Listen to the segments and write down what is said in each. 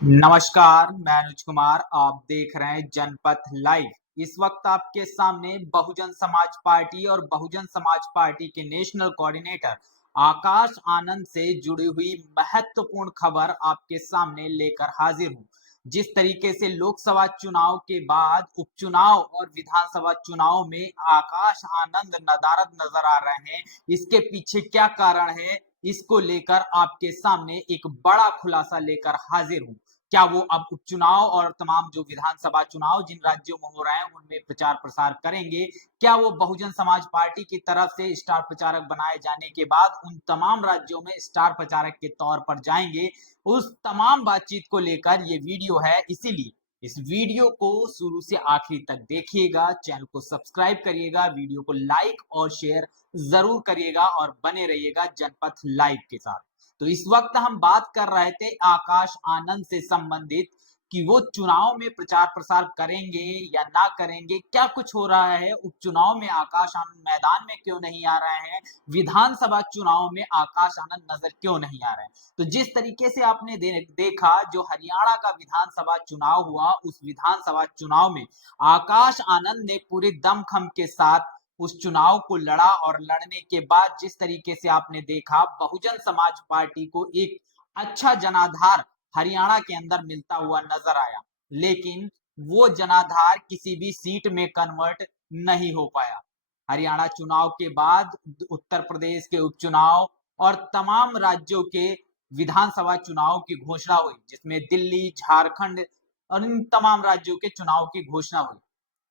नमस्कार, मैं अनुज कुमार। आप देख रहे हैं जनपथ लाइव। इस वक्त आपके सामने बहुजन समाज पार्टी और बहुजन समाज पार्टी के नेशनल कोऑर्डिनेटर आकाश आनंद से जुड़ी हुई महत्वपूर्ण खबर आपके सामने लेकर हाजिर हूं। जिस तरीके से लोकसभा चुनाव के बाद उपचुनाव और विधानसभा चुनाव में आकाश आनंद नदारद नजर आ रहे हैं, इसके पीछे क्या कारण है, इसको लेकर आपके सामने एक बड़ा खुलासा लेकर हाजिर हूं। क्या वो अब उपचुनाव और तमाम जो विधानसभा चुनाव जिन राज्यों में हो रहे हैं उनमें प्रचार प्रसार करेंगे? क्या वो बहुजन समाज पार्टी की तरफ से स्टार प्रचारक बनाए जाने के बाद उन तमाम राज्यों में स्टार प्रचारक के तौर पर जाएंगे? उस तमाम बातचीत को लेकर ये वीडियो है, इसीलिए इस वीडियो को शुरू से आखिरी तक देखिएगा। चैनल को सब्सक्राइब करिएगा, वीडियो को लाइक और शेयर जरूर करिएगा और बने रहिएगा जनपथ लाइव के साथ। तो इस वक्त हम बात कर रहे थे आकाश आनंद से संबंधित कि वो चुनाव में प्रचार प्रसार करेंगे या ना करेंगे, क्या कुछ हो रहा है उपचुनाव में, आकाश आनंद मैदान में क्यों नहीं आ रहे हैं, विधानसभा चुनाव में आकाश आनंद नजर क्यों नहीं आ रहे हैं। तो जिस तरीके से आपने देखा, जो हरियाणा का विधानसभा चुनाव हुआ, उस विधानसभा चुनाव में आकाश आनंद ने पूरे दमखम के साथ उस चुनाव को लड़ा और लड़ने के बाद जिस तरीके से आपने देखा, बहुजन समाज पार्टी को एक अच्छा जनाधार हरियाणा के अंदर मिलता हुआ नजर आया, लेकिन वो जनाधार किसी भी सीट में कन्वर्ट नहीं हो पाया। हरियाणा चुनाव के बाद उत्तर प्रदेश के उपचुनाव और तमाम राज्यों के विधानसभा चुनाव की घोषणा हुई, जिसमें दिल्ली, झारखंड और इन तमाम राज्यों के चुनाव की घोषणा हुई।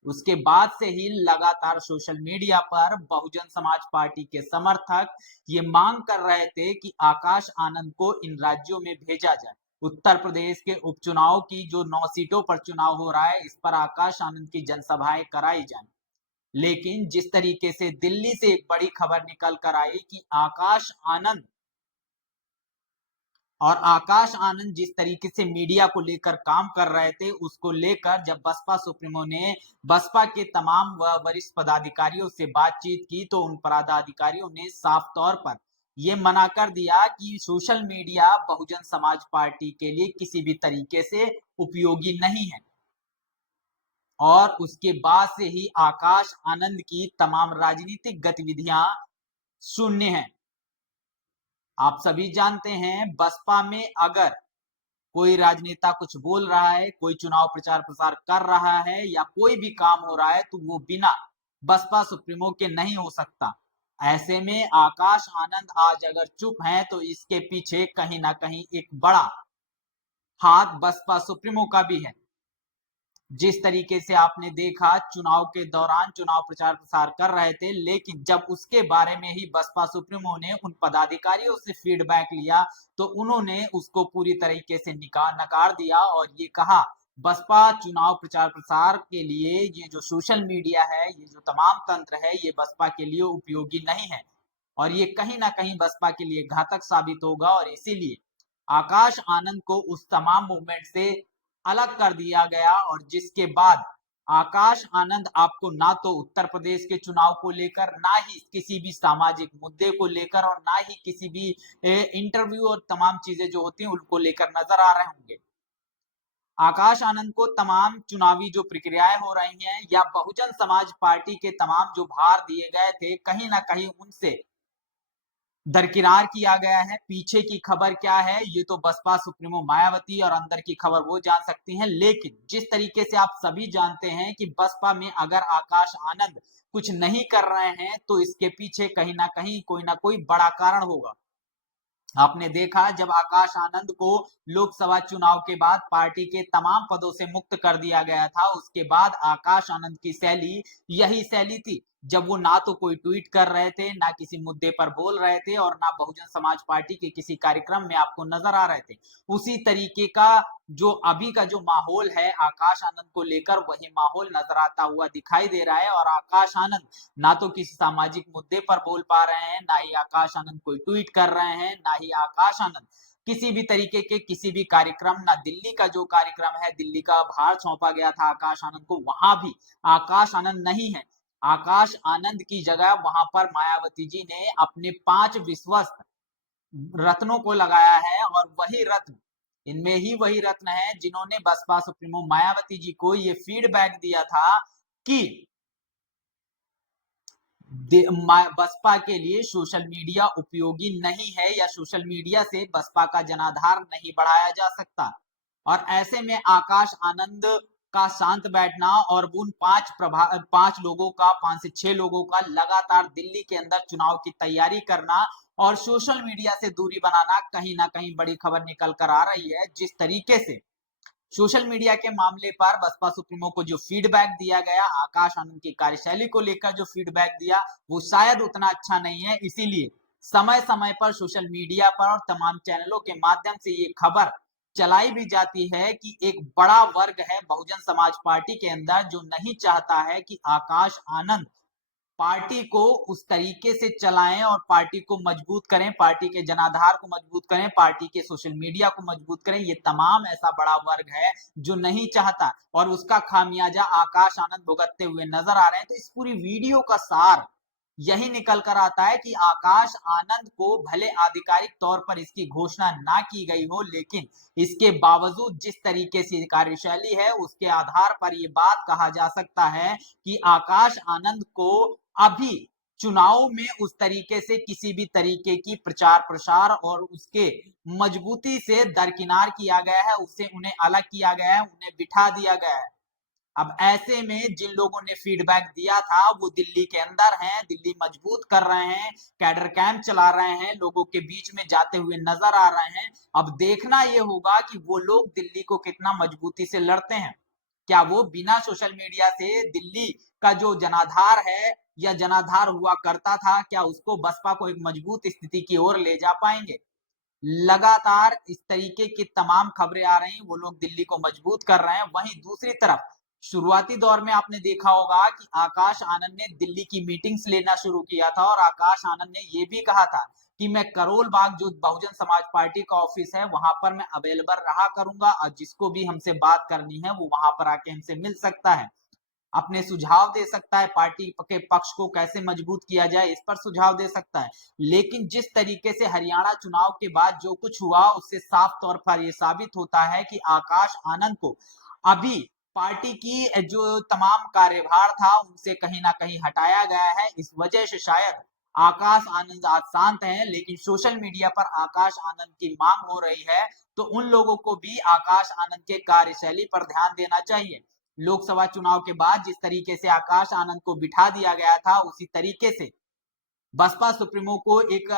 उसके बाद से ही लगातार सोशल मीडिया पर बहुजन समाज पार्टी के समर्थक ये मांग कर रहे थे कि आकाश आनंद को इन राज्यों में भेजा जाए। उत्तर प्रदेश के उपचुनाव की जो 9 सीटों पर चुनाव हो रहा है, इस पर आकाश आनंद की जनसभाएं कराई जाए। लेकिन जिस तरीके से दिल्ली से एक बड़ी खबर निकल कर आई कि आकाश आनंद जिस तरीके से मीडिया को लेकर काम कर रहे थे, उसको लेकर जब बसपा सुप्रीमो ने बसपा के तमाम वरिष्ठ पदाधिकारियों से बातचीत की, तो उन पदाधिकारियों ने साफ तौर पर यह मना कर दिया कि social media Bahujan Samaj party के लिए किसी भी तरीके से उपयोगी नहीं है। और उसके बाद से ही आकाश आनंद की तमाम राजनीतिक गतिविधियां शून्य हैं। आप सभी जानते हैं, बसपा में अगर कोई राजनेता कुछ बोल रहा है, कोई चुनाव प्रचार प्रसार कर रहा है या कोई भी काम हो रहा है, तो वो बिना बसपा सुप्रीमो के नहीं हो सकता। ऐसे में आकाश आनंद आज अगर चुप हैं, तो इसके पीछे कहीं ना कहीं एक बड़ा हाथ बसपा सुप्रीमो का भी है। जिस तरीके से आपने देखा, चुनाव के दौरान चुनाव प्रचार प्रसार कर रहे थे, लेकिन जब उसके बारे में ही बसपा सुप्रीमो ने उन पदाधिकारियों से फीडबैक लिया, तो उन्होंने उसको पूरी तरीके से नकार दिया और ये कहा, बसपा चुनाव प्रचार प्रसार के लिए ये जो सोशल मीडिया है, ये जो तमाम तंत्र है, ये बसपा के लिए उपयोगी नहीं है और ये कहीं ना कहीं बसपा के लिए घातक साबित होगा। और इसीलिए आकाश आनंद को उस तमाम मूवमेंट से अलग कर दिया गया। और जिसके बाद आकाश आनंद आपको ना तो उत्तर प्रदेश के चुनाव को लेकर, ना ही किसी भी सामाजिक मुद्दे को लेकर और ना ही किसी भी इंटरव्यू और तमाम चीजें जो होती हैं उनको लेकर नजर आ रहे होंगे। आकाश आनंद को तमाम चुनावी जो प्रक्रियाएं हो रही हैं या बहुजन समाज पार्टी के तमाम जो भार दिए गए थे, कहीं ना कहीं उनसे दरकिनार किया गया है। पीछे की खबर क्या है, ये तो बसपा सुप्रीमो मायावती और अंदर की खबर वो जान सकती हैं, लेकिन जिस तरीके से आप सभी जानते हैं कि बसपा में अगर आकाश आनंद कुछ नहीं कर रहे हैं, तो इसके पीछे कहीं ना कहीं कोई ना कोई बड़ा कारण होगा। आपने देखा, जब आकाश आनंद को लोकसभा चुनाव के बाद पार्टी के तमाम पदों से मुक्त कर दिया गया था, उसके बाद आकाश आनंद की शैली यही शैली थी। जब वो ना तो कोई ट्वीट कर रहे थे, ना किसी मुद्दे पर बोल रहे थे और ना बहुजन समाज पार्टी के किसी कार्यक्रम में आपको नजर आ रहे थे, उसी तरीके का जो अभी का जो माहौल है आकाश आनंद को लेकर, वही माहौल नजर आता हुआ दिखाई दे रहा है। और आकाश आनंद ना तो किसी सामाजिक मुद्दे पर बोल पा रहे हैं, ना ही आकाश आनंद कोई ट्वीट कर रहे हैं, ना ही आकाश आनंद किसी भी तरीके के किसी भी कार्यक्रम, ना दिल्ली का जो कार्यक्रम है, दिल्ली का भार सौंपा गया था आकाश आनंद को, वहां भी आकाश आनंद नहीं है। आकाश आनंद की जगह वहां पर मायावती जी ने अपने 5 विश्वस्त रत्नों को लगाया है और वही रत्न इनमें ही वही रत्न है जिन्होंने बसपा सुप्रीमो मायावती जी को ये फीडबैक दिया था कि बसपा के लिए सोशल मीडिया उपयोगी नहीं है या सोशल मीडिया से बसपा का जनाधार नहीं बढ़ाया जा सकता। और ऐसे में आकाश आनंद का शांत बैठना और उन पांच लोगों का 5 से 6 लोगों का लगातार दिल्ली के अंदर चुनाव की तैयारी करना और सोशल मीडिया से दूरी बनाना कहीं ना कहीं बड़ी खबर निकल कर आ रही है। जिस तरीके से सोशल मीडिया के मामले पर बसपा सुप्रीमो को जो फीडबैक दिया गया, आकाश आनंद की कार्यशैली को लेकर जो फीडबैक दिया, वो शायद उतना अच्छा नहीं है। इसीलिए समय समय पर सोशल मीडिया पर और तमाम चैनलों के माध्यम से ये खबर चलाई भी जाती है कि एक बड़ा वर्ग है बहुजन समाज पार्टी के अंदर जो नहीं चाहता है कि आकाश आनंद पार्टी को उस तरीके से चलाएं और पार्टी को मजबूत करें, पार्टी के जनाधार को मजबूत करें, पार्टी के सोशल मीडिया को मजबूत करें। ये तमाम ऐसा बड़ा वर्ग है जो नहीं चाहता और उसका खामियाजा आकाश आनंद भुगतते हुए नजर आ रहे हैं। तो इस पूरी वीडियो का सार यही निकल कर आता है कि आकाश आनंद को भले आधिकारिक तौर पर इसकी घोषणा ना की गई हो, लेकिन इसके बावजूद जिस तरीके से कार्यशैली है उसके आधार पर यह बात कहा जा सकता है कि आकाश आनंद को अभी चुनाव में उस तरीके से किसी भी तरीके की प्रचार प्रसार और उसके मजबूती से दरकिनार किया गया है, उससे उन्हें अलग किया गया है, उन्हें बिठा दिया गया है। अब ऐसे में जिन लोगों ने फीडबैक दिया था वो दिल्ली के अंदर हैं, दिल्ली मजबूत कर रहे हैं, कैडर कैंप चला रहे हैं, लोगों के बीच में जाते हुए नजर आ रहे हैं। अब देखना ये होगा कि वो लोग दिल्ली को कितना मजबूती से लड़ते हैं। क्या वो बिना सोशल मीडिया से दिल्ली का जो जनाधार है या जनाधार हुआ करता था, क्या उसको बसपा को एक मजबूत स्थिति की ओर ले जा पाएंगे? लगातार इस तरीके की तमाम खबरें आ रही, वो लोग दिल्ली को मजबूत कर रहे हैं। वहीं दूसरी तरफ शुरुआती दौर में आपने देखा होगा कि आकाश आनंद ने दिल्ली की मीटिंग्स लेना शुरू किया था और आकाश आनंद ने यह भी कहा था कि मैं करोल बाग जो बहुजन समाज पार्टी का ऑफिस है वहां पर मैं अवेलेबल रहा करूंगा और जिसको भी हमसे बात करनी है वो वहां पर आके हमसे मिल सकता है, अपने सुझाव दे सकता है, पार्टी के पक्ष को कैसे मजबूत किया जाए इस पर सुझाव दे सकता है। लेकिन जिस तरीके से हरियाणा चुनाव के बाद जो कुछ हुआ उससे साफ तौर पर यह साबित होता है कि आकाश आनंद को अभी पार्टी की जो तमाम कार्यभार था उनसे कहीं ना कहीं हटाया गया है। इस वजह से शायद आकाश आनंद आज शांत है, लेकिन सोशल मीडिया पर आकाश आनंद की मांग हो रही है तो उन लोगों को भी आकाश आनंद के कार्यशैली पर ध्यान देना चाहिए। लोकसभा चुनाव के बाद जिस तरीके से आकाश आनंद को बिठा दिया गया था उसी तरीके से बसपा सुप्रीमो को एक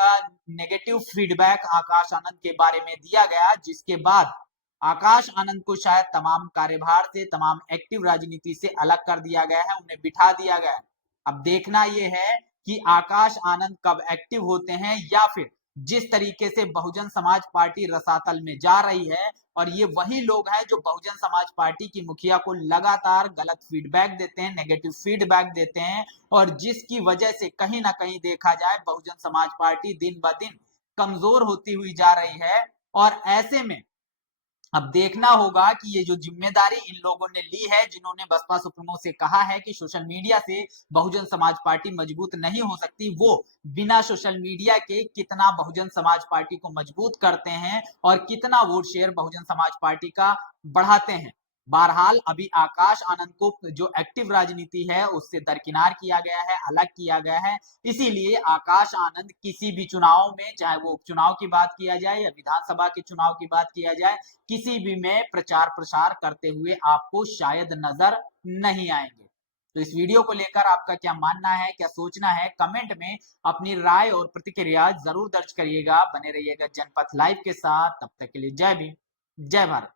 नेगेटिव फीडबैक आकाश आनंद के बारे में दिया गया, जिसके बाद आकाश आनंद को शायद तमाम कार्यभार से, तमाम एक्टिव राजनीति से अलग कर दिया गया है, उन्हें बिठा दिया गया है। अब देखना यह है कि आकाश आनंद कब एक्टिव होते हैं या फिर जिस तरीके से बहुजन समाज पार्टी रसातल में जा रही है और ये वही लोग हैं जो बहुजन समाज पार्टी की मुखिया को लगातार गलत फीडबैक देते हैं, नेगेटिव फीडबैक देते हैं और जिसकी वजह से कहीं ना कहीं देखा जाए बहुजन समाज पार्टी दिन ब दिन कमजोर होती हुई जा रही है। और ऐसे में अब देखना होगा कि ये जो जिम्मेदारी इन लोगों ने ली है, जिन्होंने बसपा सुप्रीमो से कहा है कि सोशल मीडिया से बहुजन समाज पार्टी मजबूत नहीं हो सकती, वो बिना सोशल मीडिया के कितना बहुजन समाज पार्टी को मजबूत करते हैं और कितना vote share Bahujan Samaj party का बढ़ाते हैं। बहरहाल अभी आकाश आनंद को जो एक्टिव राजनीति है उससे दरकिनार किया गया है, अलग किया गया है। इसीलिए आकाश आनंद किसी भी चुनाव में, चाहे वो उपचुनाव की बात किया जाए या विधानसभा के चुनाव की बात किया जाए, किसी भी में प्रचार प्रसार करते हुए आपको शायद नजर नहीं आएंगे। तो इस वीडियो को लेकर आपका क्या मानना है, क्या सोचना है, कमेंट में अपनी राय और प्रतिक्रिया जरूर दर्ज करिएगा। बने रहिएगा जनपथ लाइव के साथ, तब तक के लिए जय भीम, जय भारत।